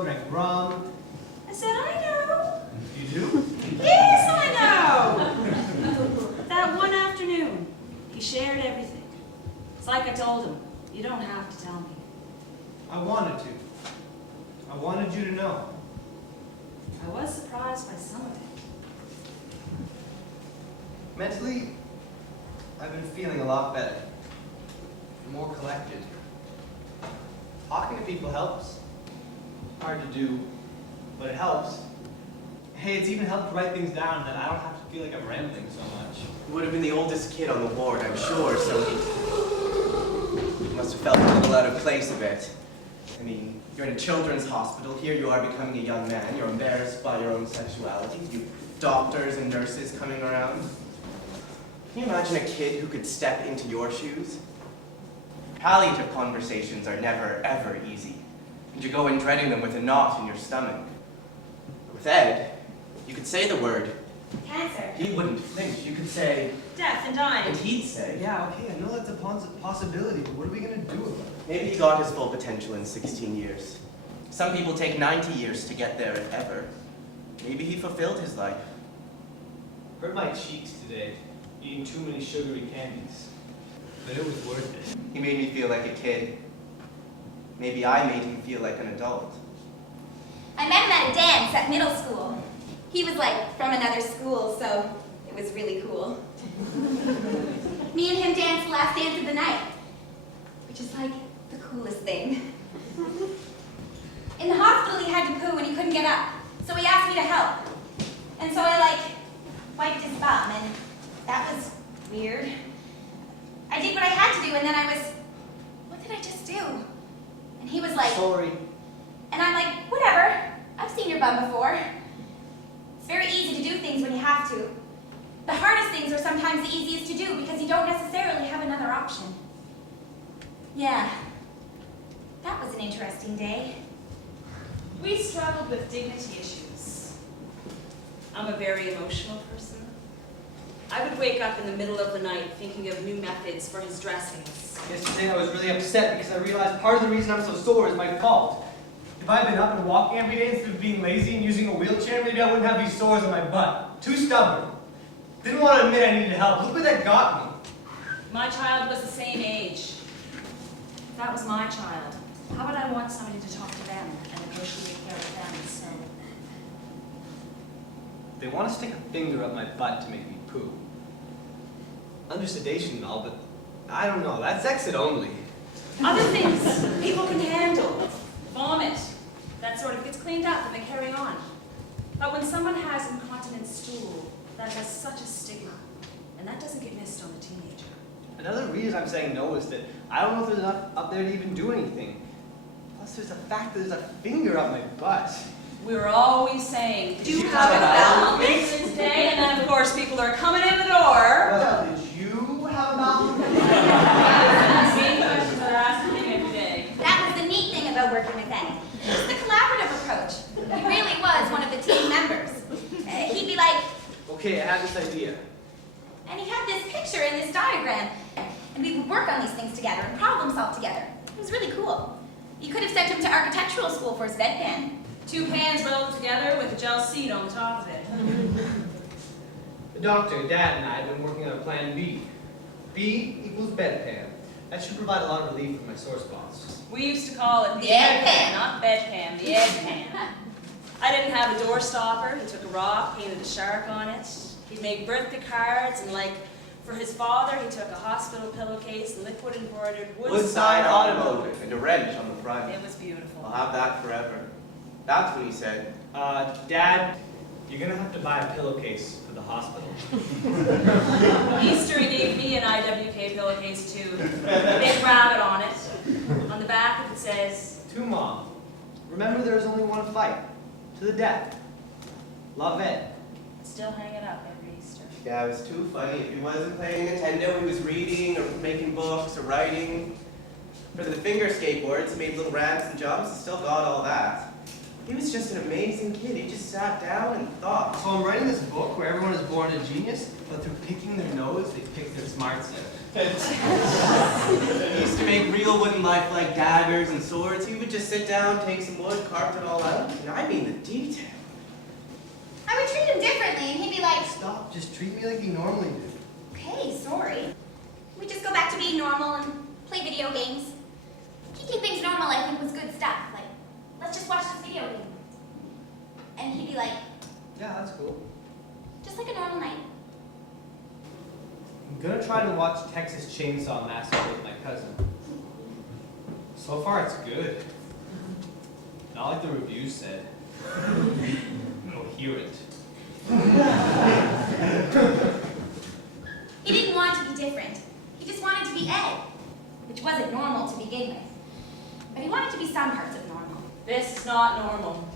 drank rum. I said, I know. You do? Yes, I know. That one afternoon, he shared everything. It's like I told him, you don't have to tell me. I wanted to. I wanted you to know. I was surprised by some of it. Mentally, I've been feeling a lot better. More collected. Talking to people helps. Hard to do, but it helps. Hey, it's even helped write things down that I don't have to feel like I'm rambling so much. You would have been the oldest kid on the ward, I'm sure, so he must have felt a little out of place a bit. I mean, you're in a children's hospital. Here you are becoming a young man. You're embarrassed by your own sexuality. You doctors and nurses coming around. Can you imagine a kid who could step into your shoes? Palliative conversations are never, ever easy. And you go in dreading them with a knot in your stomach. But with Ed, you could say the word. Cancer. He wouldn't flinch. You could say, Death and dying. and he'd say, Yeah, okay, I know that's a possibility, but what are we going to do about it? maybe he got his full potential in 16 years. Some people take 90 years to get there, if ever. Maybe he fulfilled his life. Hurt my cheeks today, eating too many sugary candies. But it was worth it. He made me feel like a kid. Maybe I made him feel like an adult. I met him at a dance at middle school. He was like from another school, so it was really cool. Me and him danced the last dance of the night, which is like the coolest thing. In the hospital, he had to poo and he couldn't get up, so he asked me to help. And so I wiped his bum, and that was weird. I did what I had to do, and then I was, what did I just do? And he was like, Sorry. and I'm like, whatever, I've seen your bum before. It's very easy to do things when you have to. The hardest things are sometimes the easiest to do because you don't necessarily have another option. Yeah, that was an interesting day. We struggled with dignity issues. I'm a very emotional person. I would wake up in the middle of the night thinking of new methods for his dressings. Yesterday I was really upset because I realized part of the reason I'm so sore is my fault. If I had been up and walking every day instead of being lazy and using a wheelchair, maybe I wouldn't have these sores on my butt. Too stubborn. Didn't want to admit I needed help. Look where that got me. My child was the same age. If that was my child, how would I want somebody to talk to them and negotiate care with them? So, They want to stick a finger up my butt to make me poo. Under sedation and all, but I don't know. That's exit only. other things people can handle. Vomit. That sort of gets cleaned up and they carry on. But when someone has incontinent stool, that has such a stigma. And that doesn't get missed on a teenager. Another reason I'm saying no is that I don't know if there's enough up there to even do anything. Plus, there's the fact that there's a finger up my butt. We were always saying, Do you have a bowel movement? Wednesday, and then of course people are coming in the door. Well, did you have a bowel movement? Same questions that are asked of him every day. That was the neat thing about working with Ed. It was the collaborative approach. He really was one of the team members. He'd be like, Okay, I have this idea. and he had this picture in this diagram, and we would work on these things together and problem solve together. It was really cool. You could have sent him to architectural school for his bedpan. 2 pans rolled together with a gel seat on the top of it. The doctor, Dad, and I have been working on a plan B. B equals bedpan. That should provide a lot of relief for my sore spots. We used to call it the The egg egg pan, pan. not bedpan, the egg pan. I didn't have a door stopper. He took a rock, painted a shark on it. He'd make birthday cards, and like for his father, he took a hospital pillowcase, liquid embroidered Woodside Automotive, and a wrench on the front. It was beautiful. I'll have that forever. That's what he said. Dad, you're gonna have to buy a pillowcase for the hospital. Easter, he gave me an IWK pillowcase too. Big rabbit on it. On the back it says, To Mom, remember there is only one fight. To the death. Love Ed. still hang it up every Easter. Yeah, it was too funny. If he wasn't playing Nintendo, he was reading or making books or writing. For the finger skateboards, he made little ramps and jumps, still got all that. He was just an amazing kid. He just sat down and thought. So I'm writing this book where everyone is born a genius, but through picking their nose, they pick their smarts out. He used to make real wooden lifelike daggers and swords. He would just sit down, take some wood, carve it all out. And I mean the detail. I would treat him differently, and he'd be like, Stop, just treat me like you normally do. okay, sorry. We just go back to being normal and play video games. Keeping things normal, I think, was good stuff. Like, let's just watch this video game. And he'd be like, Yeah, that's cool. just like a normal night. I'm gonna try to watch Texas Chainsaw Massacre with my cousin. So far, it's good. Not like the reviews said. Coherent. He didn't want to be different. He just wanted to be Ed, which wasn't normal to begin with. But he wanted to be some parts of normal. This is not normal.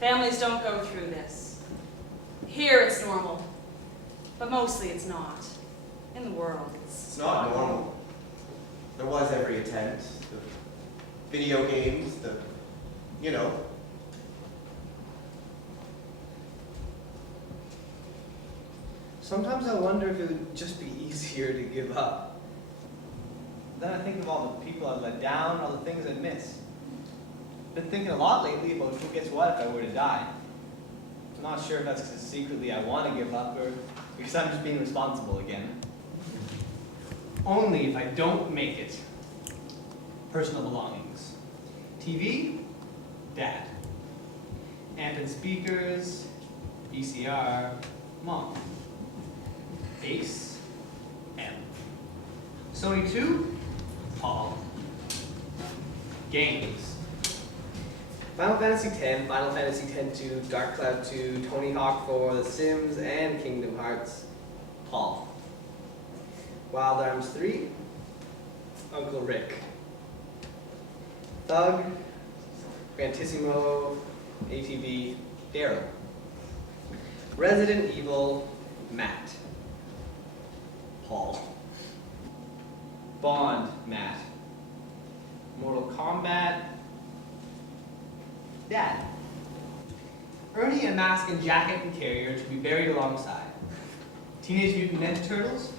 Families don't go through this. Here it's normal, but mostly it's not. In the world, It's not normal. There was every attempt. The video games, you know. Sometimes I wonder if it would just be easier to give up. Then I think of all the people I've let down, all the things I've missed. Been thinking a lot lately about who gets what if I were to die. I'm not sure if that's because secretly I want to give up or because I'm just being responsible again. Only if I don't make it. Personal belongings. TV, Dad. Amp and speakers, VCR, Mom. Bass, M. Sony 2, Paul. Games. Final Fantasy X, Final Fantasy X-2, Dark Cloud 2, Tony Hawk 4, The Sims, and Kingdom Hearts, Paul. Wild Arms 3, Uncle Rick. Thug, Grantissimo, ATV, Daryl. Resident Evil, Matt. Paul. Bond, Matt. Mortal Kombat, Dad. Ernie, a mask and jacket and carrier to be buried alongside. Teenage Mutant Ninja Turtles,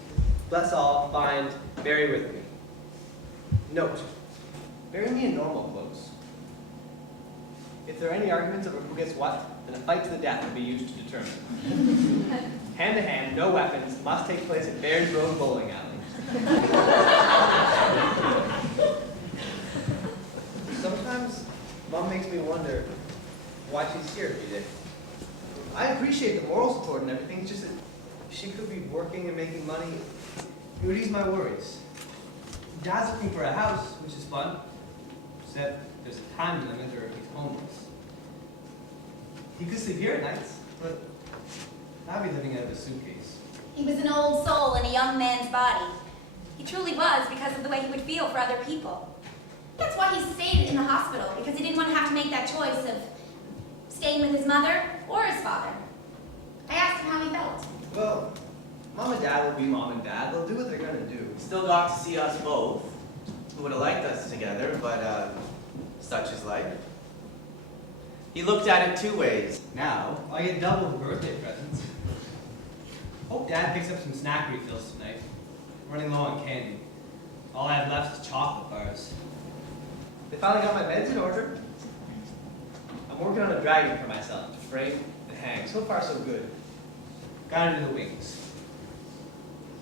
bless all, find, bury with me. Note, bury me in normal clothes. If there are any arguments over who gets what, then a fight to the death will be used to determine. Hand to hand, no weapons, must take place at Bears Road Bowling Alley. Sometimes, Mom makes me wonder why she's here every day. I appreciate the moral support and everything, it's just that she could be working and making money. It would ease my worries. Dad's looking for a house, which is fun, except there's a time limit or he's homeless. He could sleep here at nights, but I'd be living out of a suitcase. He was an old soul in a young man's body. He truly was because of the way he would feel for other people. That's why he stayed in the hospital, because he didn't want to have to make that choice of staying with his mother or his father. I asked him how he felt. Well, Mom and Dad will be Mom and Dad. They'll do what they're gonna do. Still got to see us both. Who would have liked us together, but such is life. He looked at it two ways. Now, I get double the birthday presents. Hope Dad picks up some snack refills tonight. I'm running low on candy. All I have left is chocolate bars. They finally got my beds in order. I'm working on a dragon for myself to frame and hang. So far, so good. Got into the wings.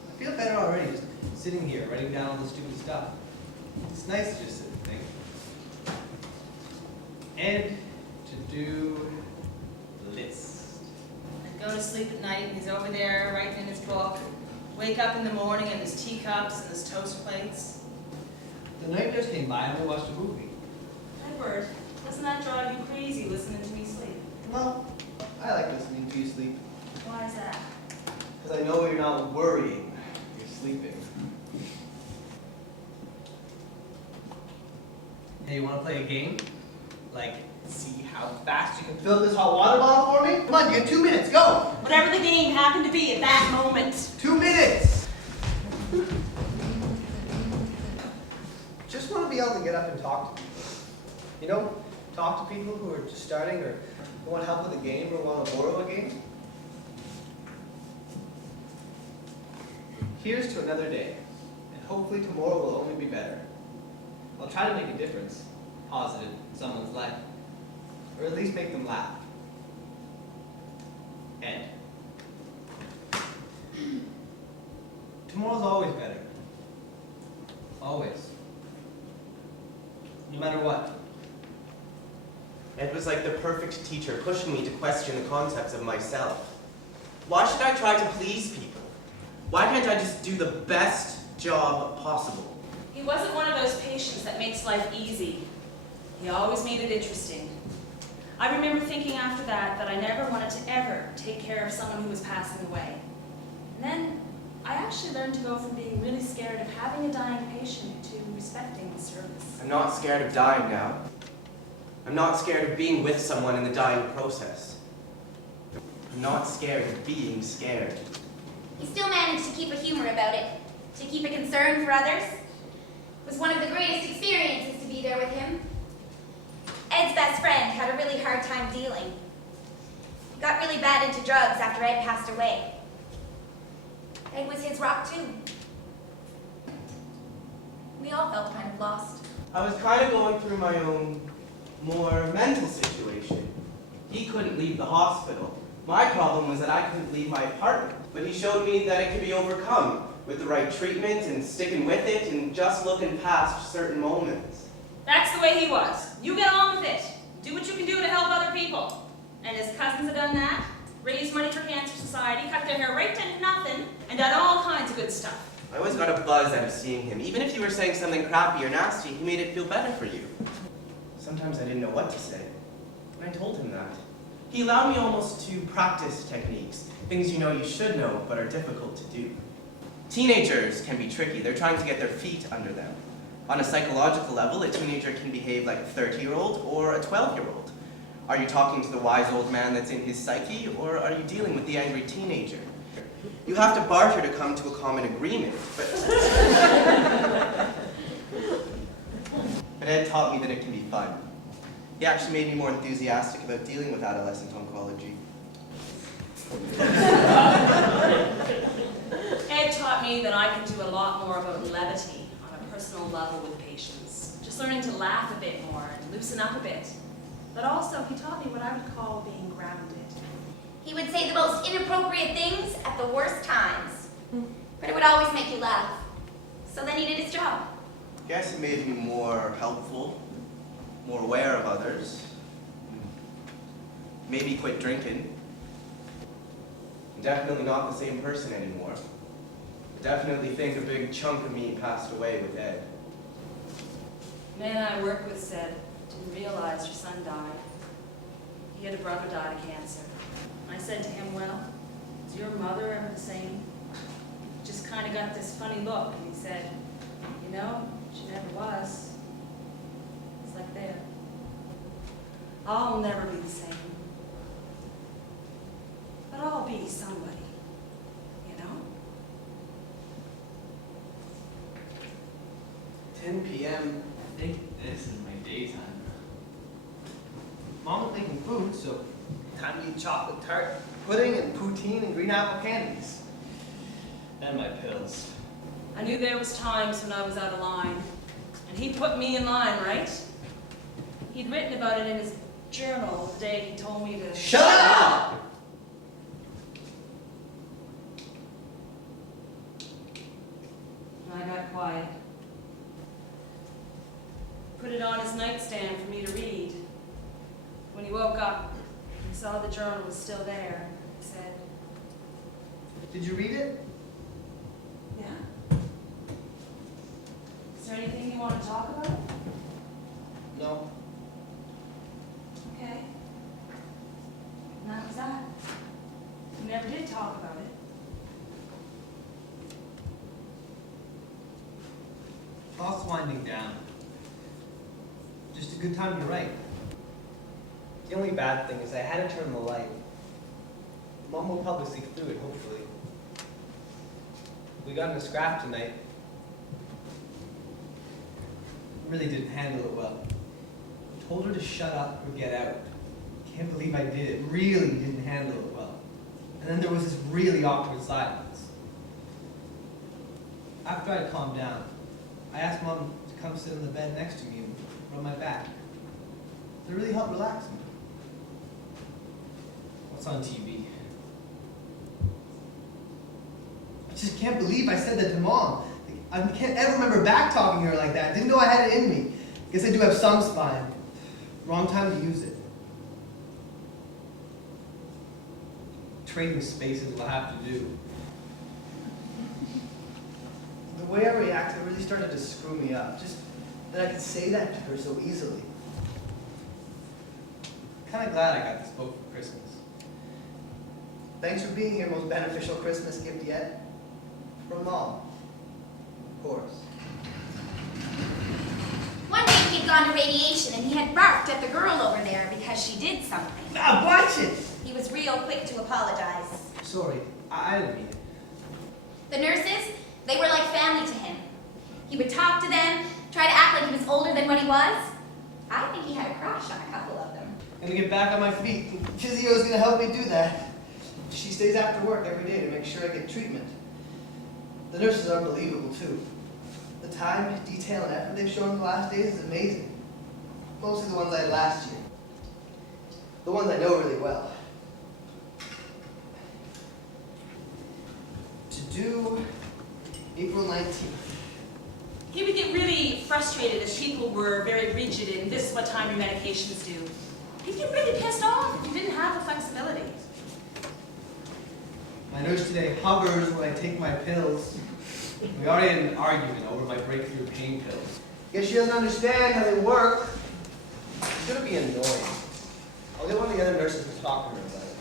I feel better already just sitting here writing down all the stupid stuff. It's nice to just sit and think. Ed to do list. I go to sleep at night and he's over there writing in his book. Wake up in the morning and his teacups and his toast plates. The night just came by and we watched a movie. Edward, doesn't that drive you crazy listening to me sleep? Well, I like listening to you sleep. Why is that? Because I know you're not worrying. You're sleeping. Hey, you want to play a game? Like, see how fast you can fill this hot water bottle for me? Come on, you get 2 minutes, go! Whatever the game happened to be at that moment. 2 minutes! Just want to be able to get up and talk to people. You know, talk to people who are just starting or who want help with a game or want to borrow a game. Here's to another day, and hopefully tomorrow will only be better. I'll try to make a difference, positive, in someone's life, or at least make them laugh. Ed. Tomorrow's always better. Always. No matter what. Ed was like the perfect teacher, pushing me to question the concepts of myself. Why should I try to please people? Why can't I just do the best job possible? He wasn't one of those patients that makes life easy. He always made it interesting. I remember thinking after that I never wanted to ever take care of someone who was passing away. And then I actually learned to go from being really scared of having a dying patient to respecting the service. I'm not scared of dying now. I'm not scared of being with someone in the dying process. I'm not scared of being scared. He still managed to keep a humor about it, to keep a concern for others. It was one of the greatest experiences to be there with him. Ed's best friend had a really hard time dealing. He got really bad into drugs after Ed passed away. Ed was his rock too. We all felt kind of lost. I was kind of going through my own, more mental situation. He couldn't leave the hospital. My problem was that I couldn't leave my apartment. But he showed me that it could be overcome with the right treatment and sticking with it and just looking past certain moments. That's the way he was. You get on with it. Do what you can do to help other people. And his cousins have done that. Raised money for Cancer Society, cut their hair right to nothing, and done all kinds of good stuff. I always got a buzz out of seeing him. Even if you were saying something crappy or nasty, he made it feel better for you. Sometimes I didn't know what to say, and I told him that. He allowed me almost to practice techniques, things you know you should know but are difficult to do. Teenagers can be tricky. They're trying to get their feet under them. On a psychological level, a teenager can behave like a 30-year-old or a 12-year-old. Are you talking to the wise old man that's in his psyche, or are you dealing with the angry teenager? You have to barter to come to a common agreement, but Ed taught me that it can be fun. He actually made me more enthusiastic about dealing with adolescent oncology. Ed taught me that I can do a lot more about levity on a personal level with patients. Just learning to laugh a bit more and loosen up a bit. But also, he taught me what I would call being grounded. He would say the most inappropriate things at the worst times, but it would always make you laugh. So then he did his job. I guess it made me more helpful, more aware of others. Maybe quit drinking. I'm definitely not the same person anymore. I definitely think a big chunk of me passed away with Ed. The man I worked with said, "Didn't realize your son died. He had a brother die of cancer." I said to him, "Well, is your mother ever the same?" He just kind of got this funny look, and he said, "You know, she never was. It's like there. I'll never be the same. But I'll be somebody, you know?" 10 p.m. I think this is my daytime. Mom was making food, so time to eat chocolate tart, pudding, and poutine, and green apple candies. And my pills. I knew there was times when I was out of line, and he put me in line, right? He'd written about it in his journal the day he told me to Shut up! And I got quiet. Put it on his nightstand for me to read. When he woke up, he saw the journal was still there. He said, Did you read it? "Yeah. Is there anything you want to talk about?" No. Okay. And that was that. We never did talk about it. Clock's winding down. Just a good time to write. The only bad thing is I had to turn the light. Mom will probably sleep through it, hopefully. We got in a scrap tonight. Really didn't handle it well. I told her to shut up or get out. Can't believe I did it. Really didn't handle it well. And then there was this really awkward silence. After I'd calmed down, I asked Mom to come sit on the bed next to me and rub my back. It really helped relax me. What's on TV? I just can't believe I said that to Mom. I can't ever remember back talking to her like that. Didn't know I had it in me. Guess I do have some spine. Wrong time to use it. Trading spaces will have to do. The way I reacted really started to screw me up. Just that I could say that to her so easily. Kind of glad I got this book for Christmas. Thanks for being your most beneficial Christmas gift yet. From Mom. Of course. One day he had gone to radiation and he had barked at the girl over there because she did something. Ah, watch it! He was real quick to apologize. Sorry, I didn't mean it. The nurses, they were like family to him. He would talk to them, try to act like he was older than what he was. I think he had a crush on a couple of them. I'm gonna get back on my feet. Physio is gonna help me do that. She stays after work every day to make sure I get treatment. The nurses are unbelievable too. The time, detail, and effort they've shown in the last days is amazing. Mostly the ones I had last year. The ones I know really well. To do April 19th. He would get really frustrated if people were very rigid in this is what time your medications do. He'd get really pissed off if you didn't have the flexibility. My nurse today hovers when I take my pills. We already had an argument over my breakthrough pain pills. Guess she doesn't understand how they work. It's gonna be annoying. I'll get one of the other nurses to talk to her about it.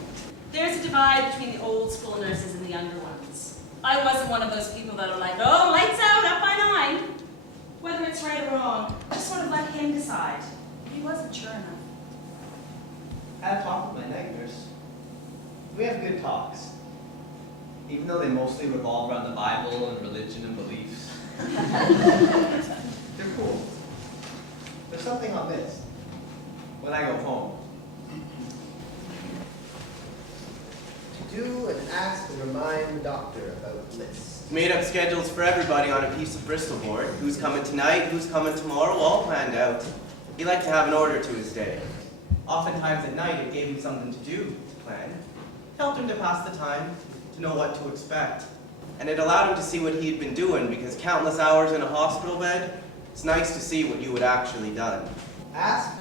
There's a divide between the old school nurses and the younger ones. I wasn't one of those people that are like, oh, lights out, up by 9. Whether it's right or wrong, just sort of let him decide. He wasn't sure enough. I had a talk with my night nurse. We have good talks. Even though they mostly revolve around the Bible and religion and beliefs. They're cool. There's something I'll miss when I go home. To do and ask and remind the doctor about lists. Made up schedules for everybody on a piece of Bristol board. Who's coming tonight, who's coming tomorrow, all planned out. He liked to have an order to his day. Oftentimes at night it gave him something to do to plan. Helped him to pass the time, to know what to expect. And it allowed him to see what he had been doing, because countless hours in a hospital bed, it's nice to see what you had actually done. Ask